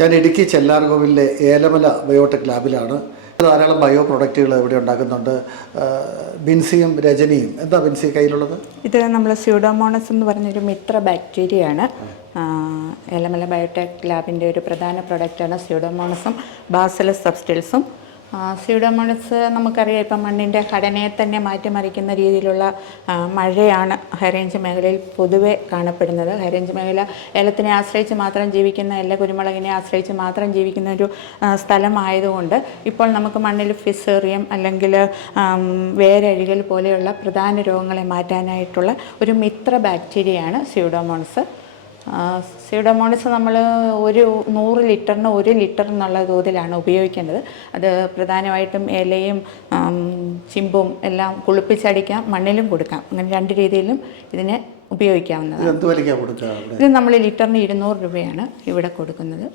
ഞാൻ ഇടുക്കി ചെല്ലാർകോവിലെ ഏലമല ബയോടെക് ലാബിലാണ്. ധാരാളം ബയോ പ്രൊഡക്റ്റുകൾ ഇവിടെ ഉണ്ടാക്കുന്നുണ്ട്. ബിൻസിയും രജനിയും. എന്താ ബിൻസി കയ്യിലുള്ളത്? ഇത് നമ്മൾ സ്യൂഡോമോണസ് എന്ന് പറഞ്ഞൊരു മിത്ര ബാക്ടീരിയയാണ് ഏലമല ബയോടെക് ലാബിന്റെ ഒരു പ്രധാന പ്രൊഡക്റ്റാണ് സ്യൂഡോമോണസും ബാസിലസ് സബ്സ്റ്റിൽസും സ്യൂഡോമോണസ് നമുക്കറിയാം ഇപ്പം മണ്ണിന്റെ ഘടനയെ തന്നെ മാറ്റിമറിക്കുന്ന രീതിയിലുള്ള മഴയാണ് ഹൈറേഞ്ച് മേഖലയിൽ പൊതുവെ കാണപ്പെടുന്നത്. ഹൈറേഞ്ച് മേഖല ഏലത്തിനെ ആശ്രയിച്ച് മാത്രം ജീവിക്കുന്ന എല്ലാ കുരുമുളകിനെ ആശ്രയിച്ച് മാത്രം ജീവിക്കുന്ന ഒരു സ്ഥലമായതുകൊണ്ട് ഇപ്പോൾ നമുക്ക് മണ്ണിൽ ഫിസേറിയം അല്ലെങ്കിൽ വേരഴികൾ പോലെയുള്ള പ്രധാന രോഗങ്ങളെ മാറ്റാനായിട്ടുള്ള ഒരു മിത്ര ബാക്ടീരിയയാണ് സ്യൂഡോമോണസ് സ്യൂഡോമോണസ് നമ്മൾ ഒരു നൂറ് ലിറ്ററിന് ഒരു ലിറ്റർ എന്നുള്ള തോതിലാണ് ഉപയോഗിക്കേണ്ടത്. അത് പ്രധാനമായിട്ടും ഇലയും ചിമ്പും എല്ലാം കുളിപ്പിച്ചടിക്കാം മണ്ണിലും കൊടുക്കാം. അങ്ങനെ രണ്ട് രീതിയിലും ഇതിനെ ഉപയോഗിക്കാവുന്നതാണ്. ഇത് നമ്മൾ ലിറ്ററിന് ഇരുന്നൂറ് രൂപയാണ് ഇവിടെ കൊടുക്കുന്നത്.